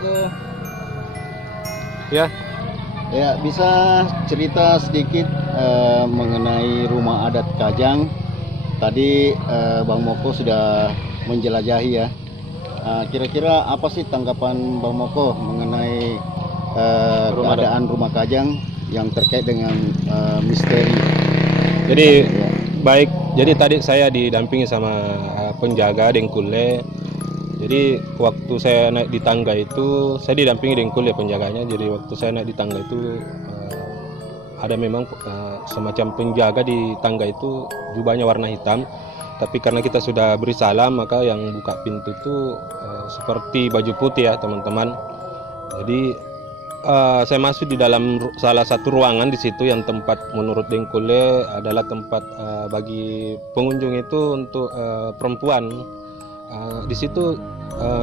Moko. Ya, Ya, bisa cerita sedikit mengenai rumah adat Kajang. Tadi Bang Moko sudah menjelajahi ya. Kira-kira apa sih tanggapan Bang Moko mengenai rumah adat. keadaan rumah Kajang yang terkait dengan misteri? Jadi Ya. baik, jadi tadi saya didampingi sama penjaga Dengkule. Jadi waktu saya naik di tangga itu, saya didampingi Dengkule penjaganya. Jadi waktu saya naik di tangga itu ada memang semacam penjaga di tangga itu, jubahnya warna hitam. Tapi karena kita sudah beri salam, maka yang buka pintu itu seperti baju putih ya teman-teman. Jadi saya masuk di dalam salah satu ruangan di situ yang tempat menurut Dengkule adalah tempat bagi pengunjung itu untuk perempuan. Di situ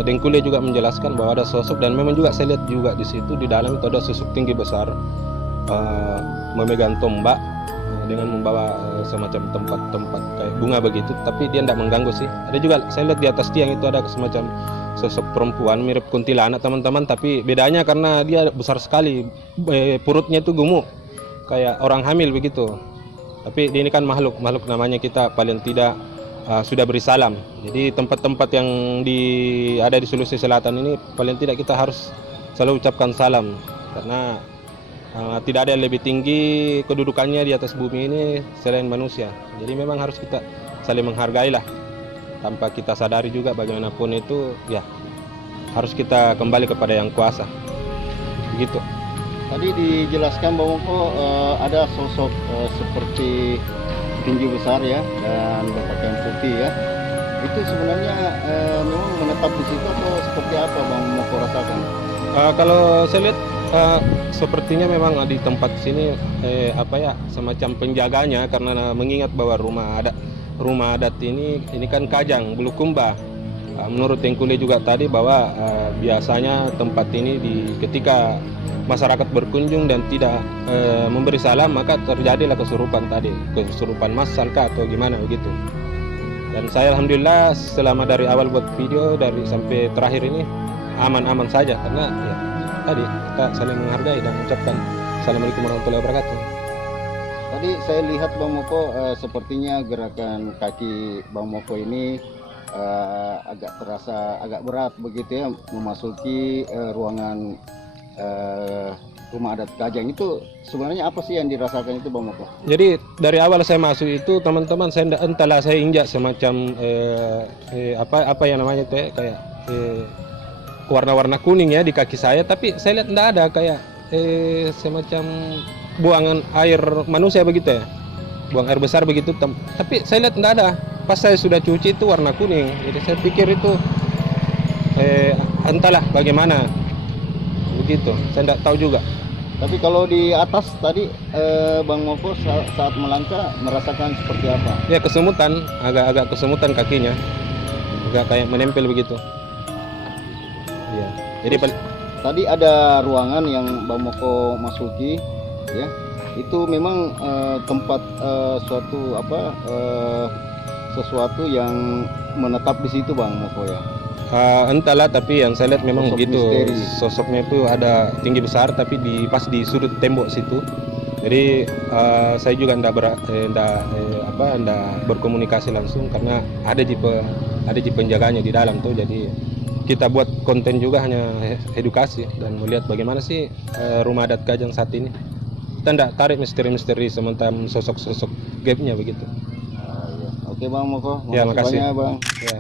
Dengkule juga menjelaskan bahwa ada sosok, dan memang juga saya lihat juga di situ di dalam itu ada sosok tinggi besar memegang tombak dengan membawa semacam tempat-tempat kayak bunga begitu, tapi dia tidak mengganggu sih. Ada juga saya lihat di atas tiang itu ada semacam sosok perempuan mirip kuntilanak teman-teman, tapi bedanya karena dia besar sekali, perutnya itu gemuk kayak orang hamil begitu. Tapi ini kan makhluk namanya, kita paling tidak sudah beri salam. Jadi tempat-tempat yang ada di Sulawesi Selatan ini paling tidak kita harus selalu ucapkan salam, karena tidak ada yang lebih tinggi kedudukannya di atas bumi ini selain manusia. Jadi memang harus kita saling menghargai lah, tanpa kita sadari juga bagaimanapun itu ya harus kita kembali kepada yang kuasa. Begitu. Tadi dijelaskan Bang Moko ada sosok seperti tinggi besar ya dan berpakaian putih ya. Itu sebenarnya memang menetap di situ atau seperti apa Bang Moko rasakan? Kalau saya lihat sepertinya memang di tempat sini semacam penjaganya, karena mengingat bahwa rumah adat ini kan Kajang Bulukumba. Menurut Tengkule juga tadi bahwa biasanya tempat ini ketika masyarakat berkunjung dan tidak memberi salam, maka terjadilah kesurupan massal kah atau gimana begitu. Dan saya alhamdulillah selama dari awal buat video dari sampai terakhir ini aman-aman saja, karena ya tadi kita saling menghargai dan mengucapkan Assalamualaikum warahmatullahi wabarakatuh. Tadi saya lihat Bang Moko sepertinya gerakan kaki Bang Moko ini agak terasa agak berat begitu ya, memasuki ruangan rumah adat Kajang. Itu sebenarnya apa sih yang dirasakan itu Bang Moko? Jadi dari awal saya masuk itu teman-teman, saya entahlah saya injak semacam apa yang namanya itu ya, kayak warna-warna kuning ya di kaki saya, tapi saya lihat tidak ada kayak semacam buangan air manusia begitu ya, buang air besar begitu, tapi saya lihat tidak ada. Pas saya sudah cuci itu warna kuning, jadi saya pikir itu entahlah bagaimana begitu, saya tidak tahu juga. Tapi kalau di atas tadi Bang Moko saat melangkah merasakan seperti apa? Ya kesemutan, agak kesemutan kakinya, agak kayak menempel begitu. Ya, jadi tadi ada ruangan yang Bang Moko masuki, ya. Itu memang tempat sesuatu yang menetap di situ Bang Moko ya. Entahlah, tapi yang saya lihat memang Sosok begitu. misteri. Sosoknya itu ada tinggi besar, tapi pas di sudut tembok situ. Jadi saya juga ndak berkomunikasi langsung karena ada penjaganya di dalam tuh. Jadi kita buat konten juga hanya edukasi dan melihat bagaimana sih rumah adat Kajang saat ini. Kita ndak tarik misteri-misteri sementara sosok-sosok gaibnya begitu. Iya. Oke Bang Moko, Ya, makasih. banyak Bang. Ya.